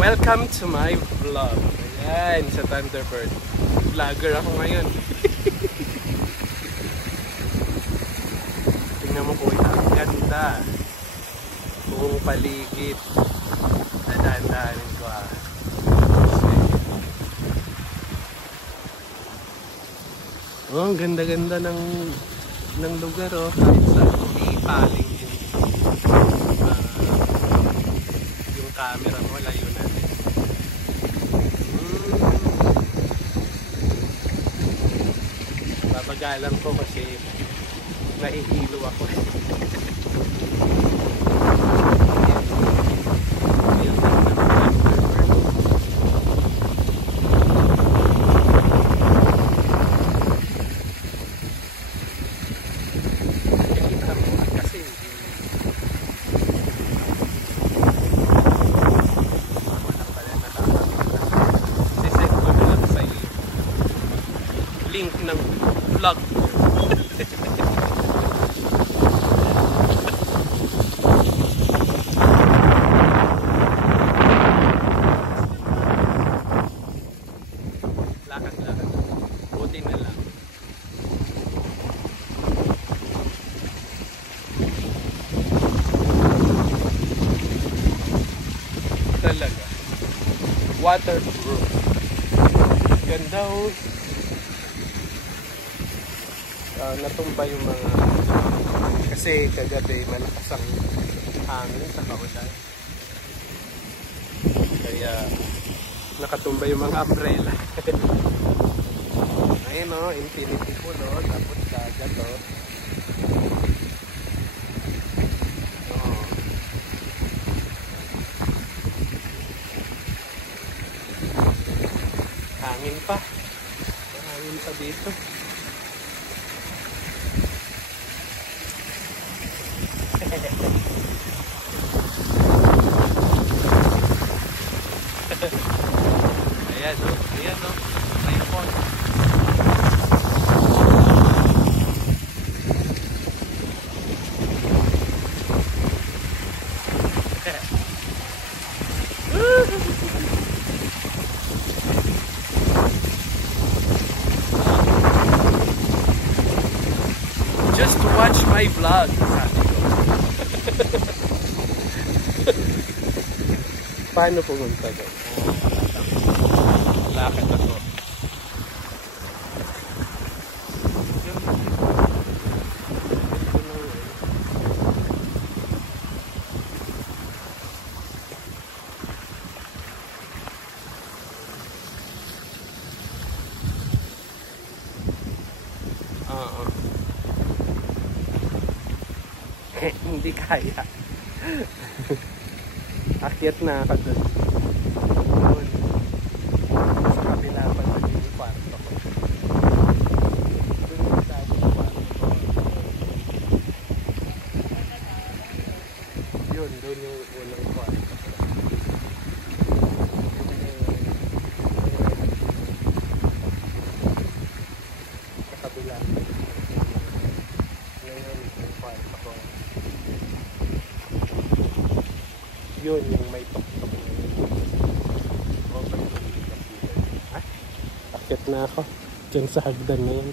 Welcome to my vlog. Ayan, sa Thunderbird. Vlogger ako ngayon. Tingnan mo po, ang ganda. Buong paligid. Dadaan-daanin ko ah. Oh, ang ganda-ganda ng lugar oh. Kahit sa ipaling yung camera mo, layo natin. Babagalan ko kasi nahihilo ako. Link ng vlog. Lakad-lakad. Buti na lang. Talaga. Waterproof. Ganda oh. Natumba yung mga kasi kagabi malakas ang hangin sa kaulan kaya nakatumba yung mga umbrella. Ayun o, infinity pool o, tapos dagat o. Hangin pa dito. Ayan o, may pond. Just watch my vlog, sabi ko. Paano pumunta doon? Lakad ako. Hindi kaya. Akyat na ako doon. Sa kabila pa doon yung kwarto ko. Doon yung sa ating kwarto ko. Yun, doon yung unang kwarto ko. Sa kabila. Ngayon yung kwarto ko. Yun yung may tok-tok na yun. Akit na ako dyan sa hagdan na yun.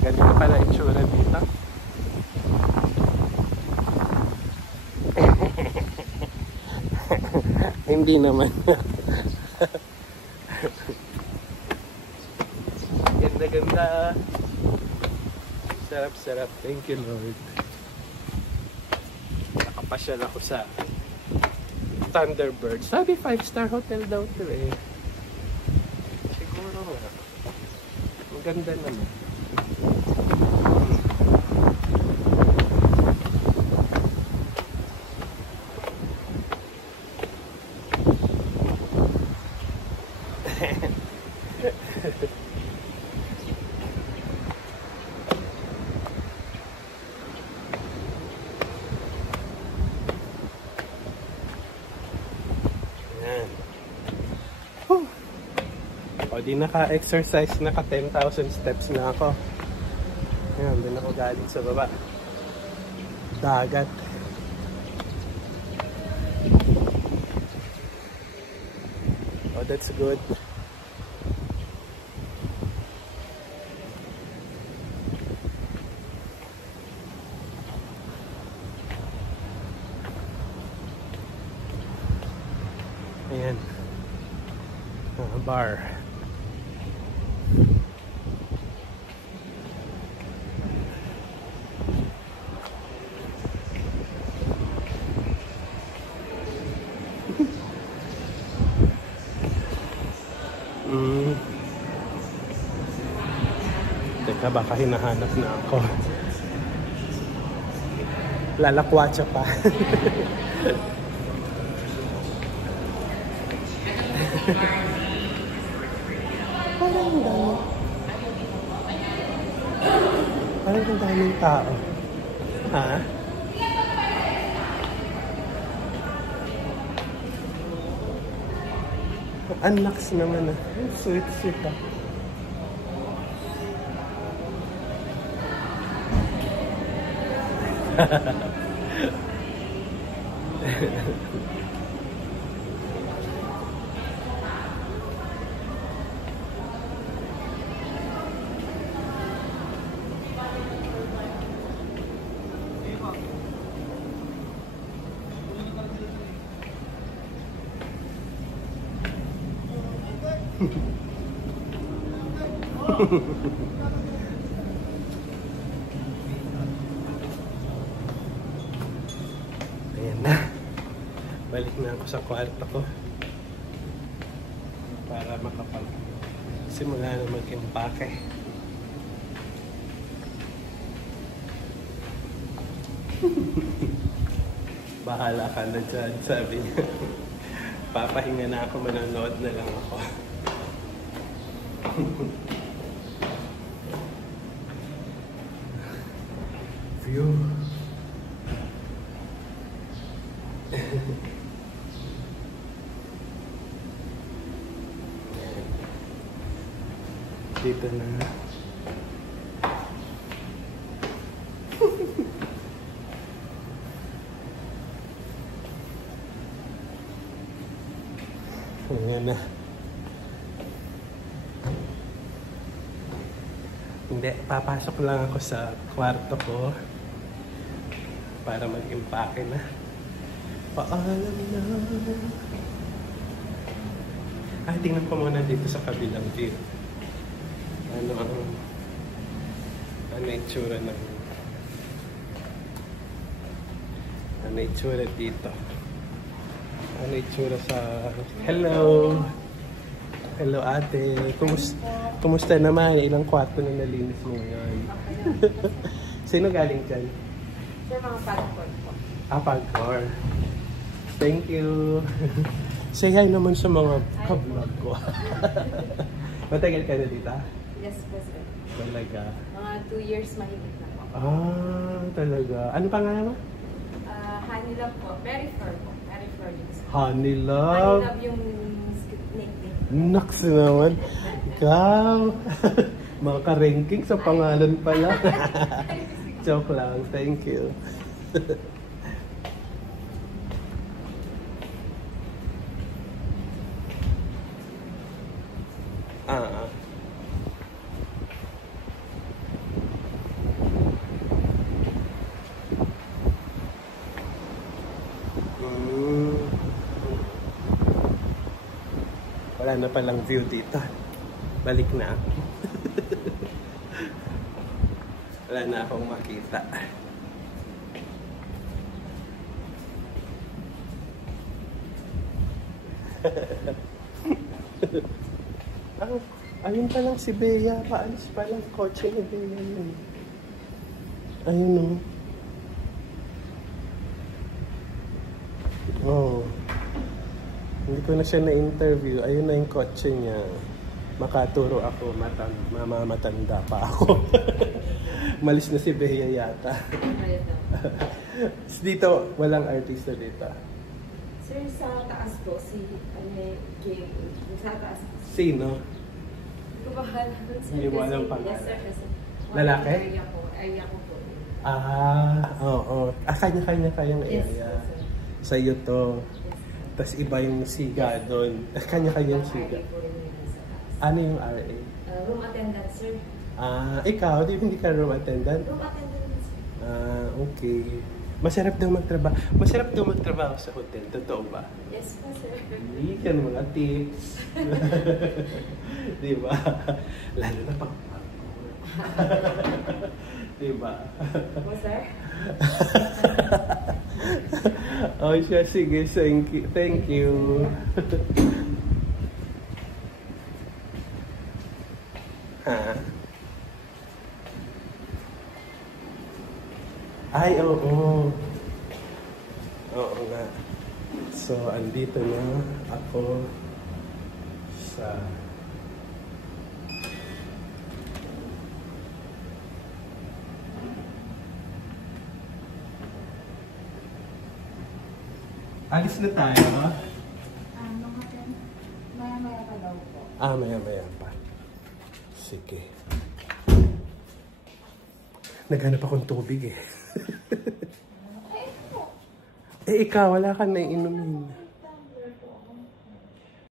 Ganito pala itsura dito. Hindi naman. Ganda-ganda. Sarap-sarap. Thank you Lord. Nakapasyal ako sa Thunderbird. Sabi 5-star hotel daw to eh. Siguro nga. Maganda naman. O di naka-exercise, naka 10,000 steps na ako. Ayan, doon ako galing sa baba. Dagat. that's good. Ayan. Bar. Teka, baka hinahanap na ako. Lalakwatsa pa. Parang ang daming tao. Ha? Unlocks naman ah. Sweet ah. Ayan na. Balik na ako sa kwarto ko para makapag-simula na mag-impake. Bahala ka na dyan, sabi niya. Papahinga na ako, manonood na lang ako. View. Dito na. Ayan na. Hindi, papasok lang ako sa kwarto ko para mag-impake na. Paalam na. Tingnan ko muna dito sa kabilang view. Ano itsura ng... Ano itsura dito? Ano itsura sa... Hello! Hello ate! Kumusta naman? Ilang kwarto na nalinis mo ngayon? Sino galing dyan? Sir, mga Pagcor po. Pagcor. Thank you. Say hi naman sa mga ka-vlog ko. Matagal ka na dito? Yes, sir. Talaga? Mga 2 years mahigit na po. Talaga. Ano pangalan mo? Honey Love po. Very fair po. Very fair. Honey Honey Love? Love yung nickname. Naks naman. Ikaw. Mga ka-ranking sa pangalan pala. Joke lang. Thank you. Wala na palang view dito. Balik na ako. Wala na akong makita. Ayun pa lang si Bea. Paalis pa lang kotse ni Bea yun. Ayun oh. Hindi ko na siya na-interview. Ayun na yung kotse niya. Makaturo ako. Mamatanda pa ako. Malis na si Bea yata. Dito, walang artista dito. Sir, sa taas po, sa taas. Sino? Hindi ko bahala dun, sir. Hindi mo alam Yes, pangalan. sir. Kasi Lalaki? Area ko po. Oo. Kanya-kanya kayang Yes, area. sir. Sa'yo to. Yes. Tapos iba yung siga doon. Kanya-kanyang siga. RA po rin yung nasa taas. Ano yung RA? Room attendant, sir. Ikaw, hindi ka room attendant? Room attendant, sir. Okay. Masarap daw magtrabaho. Masarap daw magtrabaho sa hotel. Totoo ba? Yes po, sir. Hindi ka mga tips. Di ba? Lalo na pag di ba? Po, sir? Oh, siya. Sige. Thank you. Thank you. Ay, oo. Oo nga. So, andito na ako sa alis na tayo. Maya-maya pa daw po. Maya-maya pa. Sige. Naghanap akong tubig eh. Eh, ikaw, wala ka na inumin.